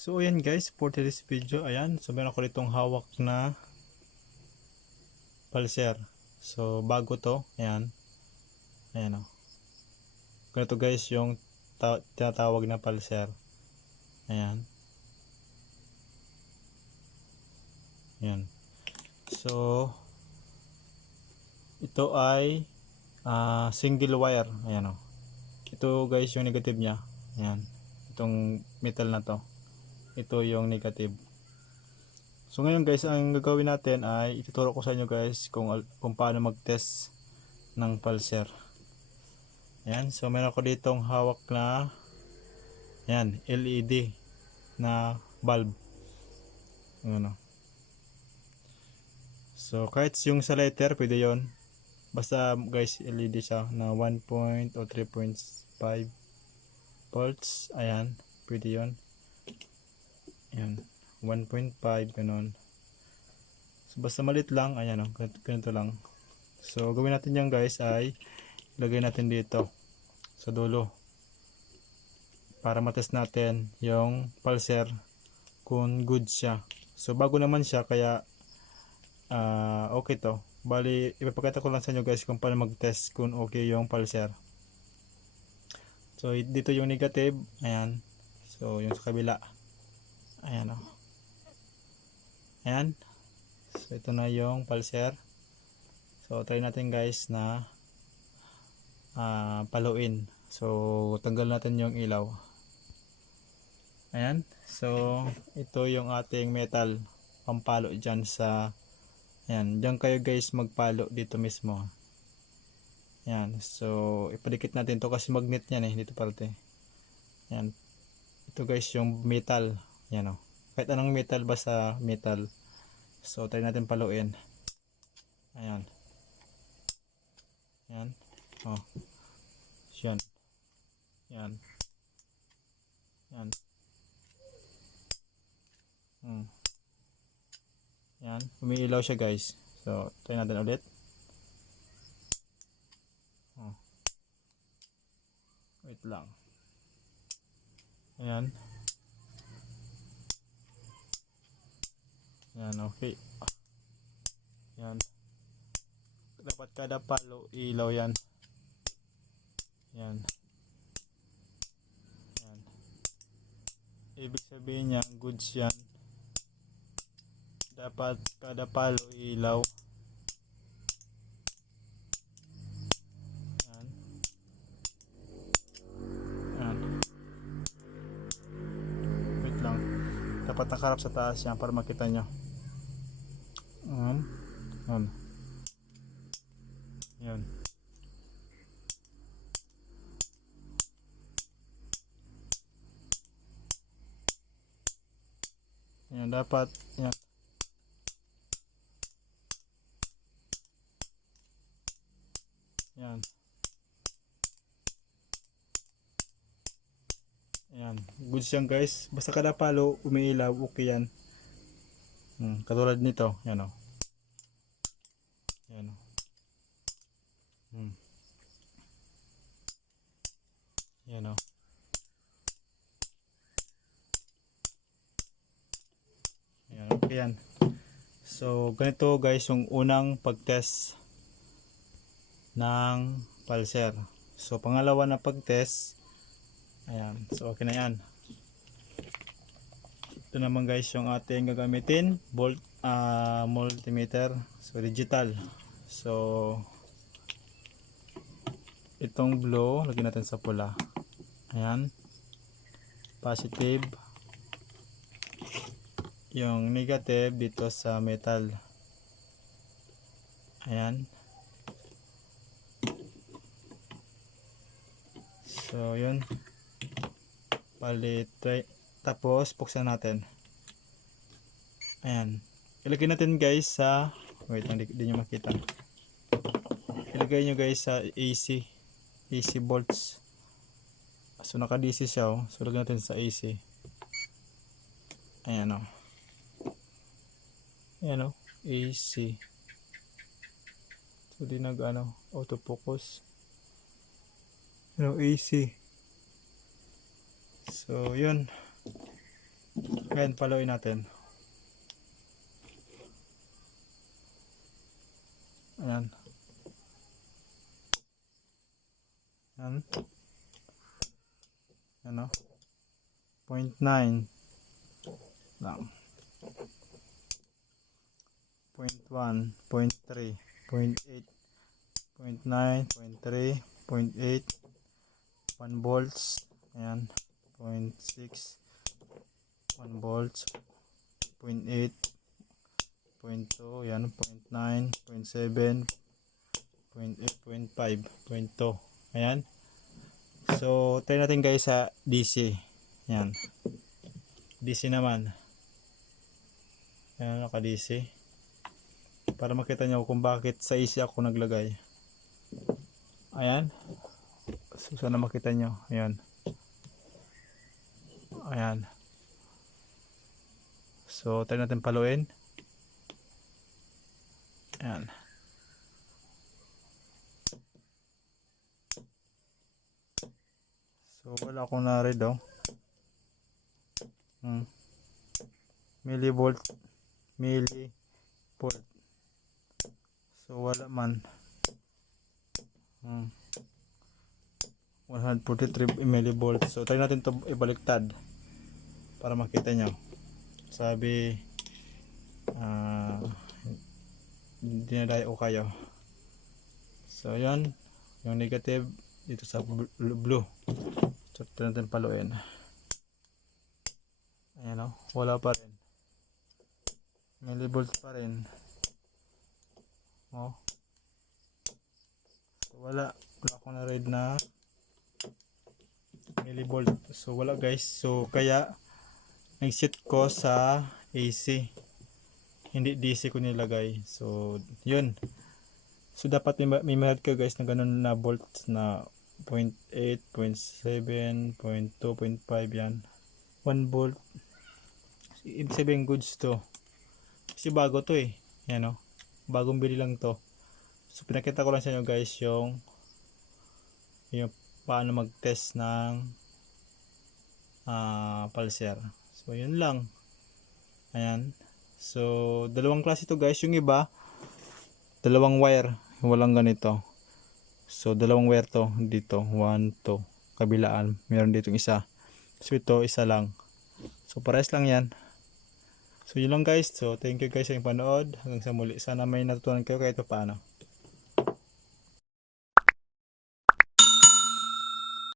So ayan guys, for today's video, ayan, so meron ako ditong hawak na pulser. So bago to, ayan, ayan o. Ganito guys yung tinatawag na pulser. Ayan. Ayan. So ito ay single wire. Ayan o. Ito guys yung negative nya. Ayan. Itong metal na to. Ito yung negative. So ngayon guys, ang gagawin natin ay ituturo ko sa inyo guys kung paano mag-test ng pulser. Ayan, so meron ako ditong hawak na ayan, LED na bulb. Ano. So kahit yung sa lighter pwede yon. Basta guys LED siya na 1 point o 3.5 volts. Ayan, pwede yon. Ayan, 1.5 ganun. So basta malit lang, ayan o, ganito lang. So gawin natin yan guys ay ilagay natin dito sa dulo para matest natin yung pulser kung good siya. So bago naman siya kaya okay to. Bali ipapakita ko lang sa inyo guys kung paano mag-test kung okay yung pulser. So dito yung negative, ayan. So yung sa kabila, ayan o. Ayan. So ito na yung pulser. So try natin guys na paluin. So tanggal natin yung ilaw. Ayan. So ito yung ating metal pampalo dyan sa ayan. Diyan kayo guys magpalo dito mismo. Ayan. So ipadikit natin to kasi magnet yan eh dito parte. Ayan. Ito guys yung metal. Ayan o. Kahit anong metal basta metal. So try natin paluin. Ayan. Ayan. Oh. Yan. Yan. Yan. Yan. Umiilaw siya guys. So try natin ulit. Oh. Wait lang. Ayan. Yan. Okay. Yan. Dapat kada palo ilaw yan. Yan. Yan. Ibig sabihin niya goods yan. Dapat kada palo ilaw. Yan. Yan. Wait lang. Dapat nakarap sa taas yan para makita nyo. Yan. Yan. Yan dapat yan. Yan. Yan. Goods yan guys. Basta kada palo umiilaw, okay yan. Katulad nito, yan o. Yan o. Yan o. Yan, okay yan. So ganito guys yung unang pag-test ng pulser. So pangalawa na pag-test, ayan, so okay na yan. Ito naman guys yung ating gagamitin, multimeter, so digital. So itong blue lagyan natin sa pula. Ayan, positive. Yung negative dito sa metal. Ayan. So yun, palit, tapos buksan natin. Ayan, ilagay natin guys sa wait lang, di nyo makita. Ilagay nyo guys sa AC volts. So naka DC siya oh. So lagyan natin sa AC. Ayan o. Ayan o, AC. So di nag autofocus. AC. So yun. Ayan, paluin natin. Ayan. Ayan. Ano? 0.9 lang. 0.1, 0.3, 0.8, 0.9, 0.3, 0.8, 1 volts. Ayan. 0.6, 1 volts. 0.8, 0.2, yan, 0.9, 0.7, 0.8, 0.5, 0.2. Ayan. So, try natin guys sa DC. Ayan. DC naman. Ayan, naka DC. Para makita nyo kung bakit sa AC ako naglagay. Ayan. So, sana makita nyo. Ayan. Ayan. So, try natin paluin. Ayan. So, wala akong na-read oh. Millivolt. Millivolt. So, wala man. 143 millivolts. So, try natin to ibaliktad para makita nyo. Sabi, dinadaya ko kayo. So, yan. Yung negative dito sa blue. So, try natin paluin. Ayan o. Wala pa rin. Millivolts pa rin. Oh. So, wala akong na-read na millivolt. So wala guys. So kaya nag-set ko sa AC. Hindi DC ko nilagay. So yun. So dapat may mahal ka guys na ganun na volts na 0.8, 0.7, 0.2, 0.5 yan. 1 volt. Ibig sabihin goods to. Kasi bago to eh. Yan o. Bagong bili lang to. So pinakita ko lang sa inyo guys yung paano mag-test ng pulser. So yun lang. Ayan. So dalawang klase to guys. Yung iba dalawang wire, walang ganito. So dalawang wire to dito, 1, 2, kabilaan. Meron dito isa. So ito isa lang. So pares lang yan. So yun lang guys. So thank you guys sa inyong panood. Hanggang sa muli. Sana may natutunan kayo kahit paano.